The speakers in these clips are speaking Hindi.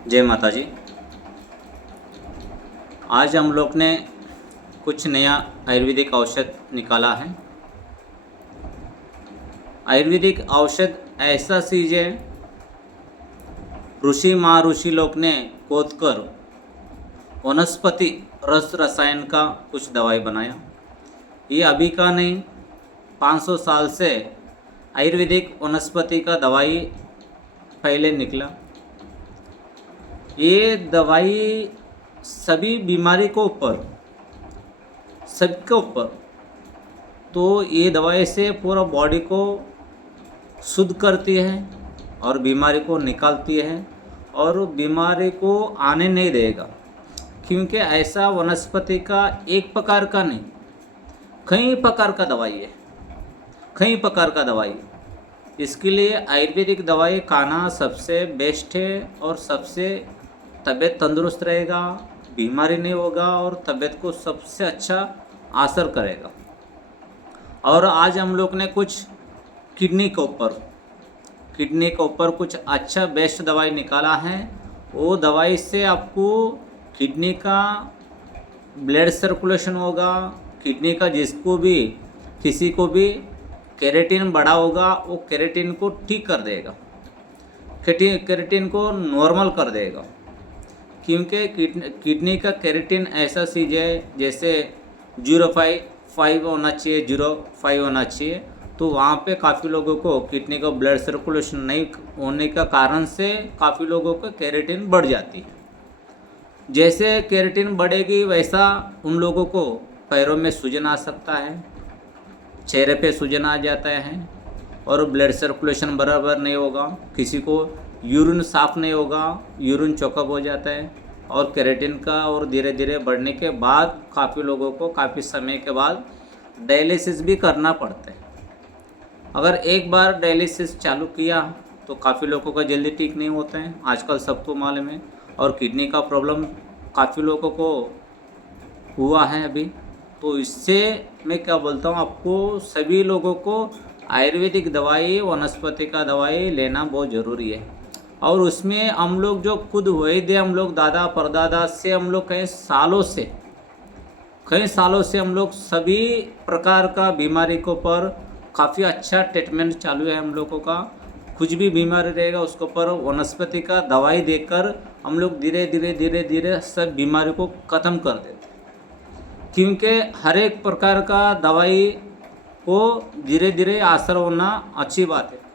जय माता जी। आज हम लोग ने कुछ नया आयुर्वेदिक औषध निकाला है। आयुर्वेदिक औषध ऐसा चीज़ है, ऋषि महाऋषि लोग ने खोद कर वनस्पति रस रसायन का कुछ दवाई बनाया। ये अभी का नहीं, 500 साल से आयुर्वेदिक वनस्पति का दवाई पहले निकला। ये दवाई सभी बीमारी को ऊपर, सबके ऊपर, तो ये दवाई से पूरा बॉडी को शुद्ध करती है और बीमारी को निकालती है और बीमारी को आने नहीं देगा। क्योंकि ऐसा वनस्पति का एक प्रकार का नहीं, कई प्रकार का दवाई है, कई प्रकार का दवाई। इसके लिए आयुर्वेदिक दवाई खाना सबसे बेस्ट है और सबसे तबीयत तंदुरुस्त रहेगा, बीमारी नहीं होगा और तबीयत को सबसे अच्छा असर करेगा। और आज हम लोग ने कुछ किडनी के ऊपर कुछ अच्छा बेस्ट दवाई निकाला है। वो दवाई से आपको किडनी का ब्लड सर्कुलेशन होगा, किडनी का किसी को भी केराटिन बढ़ा होगा, वो केराटिन को ठीक कर देगा, केराटिन को नॉर्मल कर देगा। क्योंकि किडनी का केराटिन ऐसा चीज़ है, जैसे 0.5 होना चाहिए, 0.5 होना चाहिए। तो वहाँ पे काफ़ी लोगों को किडनी का ब्लड सर्कुलेशन नहीं होने का कारण से काफ़ी लोगों को केराटिन बढ़ जाती है। जैसे केराटिन बढ़ेगी वैसा उन लोगों को पैरों में सूजन आ सकता है, चेहरे पे सूजन आ जाता है और ब्लड सर्कुलेशन बराबर नहीं होगा, किसी को यूरिन साफ़ नहीं होगा, यूरिन चौकअप हो जाता है। और केराटिन का और धीरे धीरे बढ़ने के बाद काफ़ी लोगों को काफ़ी समय के बाद डायलिसिस भी करना पड़ता है। अगर एक बार डायलिसिस चालू किया तो काफ़ी लोगों का जल्दी ठीक नहीं होता है, आजकल सबको मालूम है। और किडनी का प्रॉब्लम काफ़ी लोगों को हुआ है अभी। तो इससे मैं क्या बोलता हूँ, आपको सभी लोगों को आयुर्वेदिक दवाई, वनस्पति का दवाई लेना बहुत ज़रूरी है। और उसमें हम लोग जो खुद वैद्य, हम लोग दादा परदादा से हम लोग कई सालों से हम लोग सभी प्रकार का बीमारी को पर काफ़ी अच्छा ट्रीटमेंट चालू है हम लोगों का। कुछ भी बीमारी रहेगा उसके ऊपर वनस्पति का दवाई देकर हम लोग धीरे धीरे सब बीमारी को ख़त्म कर देते हैं। क्योंकि हर एक प्रकार का दवाई को धीरे धीरे असर होना अच्छी बात है।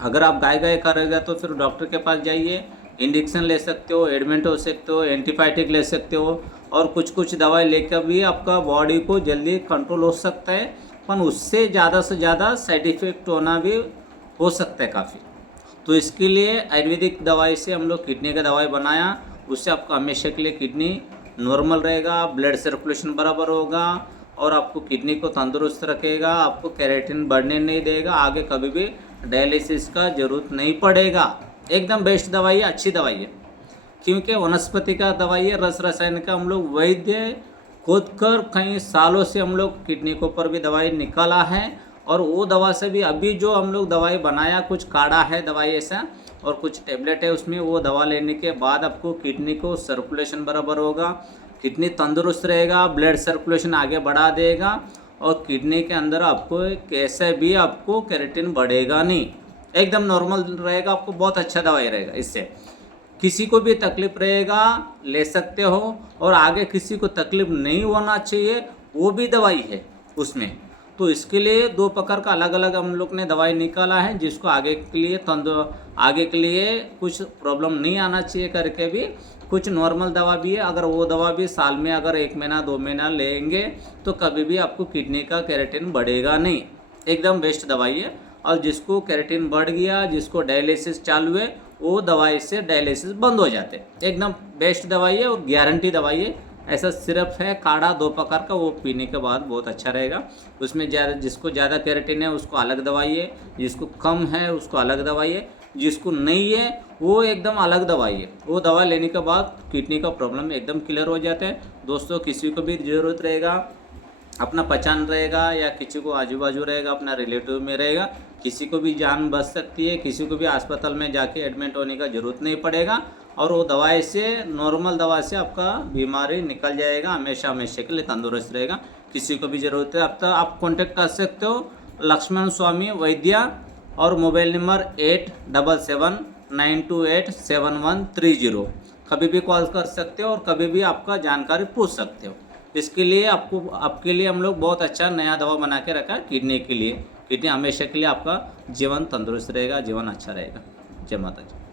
अगर आप गाय करेगा तो फिर डॉक्टर के पास जाइए, इंजेक्शन ले सकते हो, एडमिट हो सकते हो, एंटीबायोटिक ले सकते हो और कुछ दवाई लेकर भी आपका बॉडी को जल्दी कंट्रोल हो सकता है। पर उससे ज़्यादा से ज़्यादा साइड इफ़ेक्ट होना भी हो सकता है काफ़ी। तो इसके लिए आयुर्वेदिक दवाई से हम लोग किडनी का दवाई बनाया, उससे आपका हमेशा के लिए किडनी नॉर्मल रहेगा, ब्लड सर्कुलेशन बराबर होगा और आपको किडनी को तंदुरुस्त रखेगा, आपको केराटिन बढ़ने नहीं देगा, आगे कभी भी डायलिसिस का ज़रूरत नहीं पड़ेगा। एकदम बेस्ट दवाई है, अच्छी दवाई है। क्योंकि वनस्पति का दवाई है, रस रसायन का हम लोग वैद्य खोद कर कई सालों से हम लोग किडनी के ऊपर भी दवाई निकाला है। और वो दवा से भी अभी जो हम लोग दवाई बनाया, कुछ काढ़ा है दवाई ऐसा और कुछ टेबलेट है उसमें, वो दवा लेने के बाद आपको किडनी को सर्कुलेशन बराबर होगा, किडनी तंदुरुस्त रहेगा, ब्लड सर्कुलेशन आगे बढ़ा देगा और किडनी के अंदर आपको कैसे भी आपको केराटिन बढ़ेगा नहीं, एकदम नॉर्मल रहेगा। आपको बहुत अच्छा दवाई रहेगा। इससे किसी को भी तकलीफ़ रहेगा ले सकते हो और आगे किसी को तकलीफ़ नहीं होना चाहिए, वो भी दवाई है उसमें। तो इसके लिए 2 प्रकार का अलग अलग हम लोग ने दवाई निकाला है, जिसको आगे के लिए कुछ प्रॉब्लम नहीं आना चाहिए करके भी कुछ नॉर्मल दवा भी है। अगर वो दवा भी साल में अगर 1 महीना 2 महीना लेंगे तो कभी भी आपको किडनी का केराटिन बढ़ेगा नहीं, एकदम बेस्ट दवाई है। और जिसको केराटिन बढ़ गया, जिसको डायलिसिस चालू है, वो दवाई से डायलिसिस बंद हो जाते हैं। एकदम बेस्ट दवाई है और गारंटी दवाई है। ऐसा सिरप है काढ़ा 2 प्रकार का, वो पीने के बाद बहुत अच्छा रहेगा। उसमें जिसको ज़्यादा केराटिन है उसको अलग दवाई है, जिसको कम है उसको अलग दवाई है, जिसको नहीं है वो एकदम अलग दवाई है। वो दवा लेने के बाद किडनी का प्रॉब्लम एकदम क्लियर हो जाता है। दोस्तों, किसी को भी ज़रूरत रहेगा, अपना पहचान रहेगा या किसी को आजू बाजू रहेगा, अपना रिलेटिव में रहेगा, किसी को भी जान बच सकती है, किसी को भी अस्पताल में जाके एडमिट होने का ज़रूरत नहीं पड़ेगा। और वो दवाई से, नॉर्मल दवा से आपका बीमारी निकल जाएगा, हमेशा हमेशा के लिए तंदुरुस्त रहेगा। किसी को भी ज़रूरत है अब तो आप कांटेक्ट कर सकते हो लक्ष्मण स्वामी वैद्या, और मोबाइल नंबर 8779287130। कभी भी कॉल कर सकते हो और कभी भी आपका जानकारी पूछ सकते हो। इसके लिए आपके लिए हम लोग बहुत अच्छा नया दवा बना के रखा है किडनी के लिए। किडनी हमेशा के लिए आपका जीवन तंदुरुस्त रहेगा, जीवन अच्छा रहेगा। जय माता जी।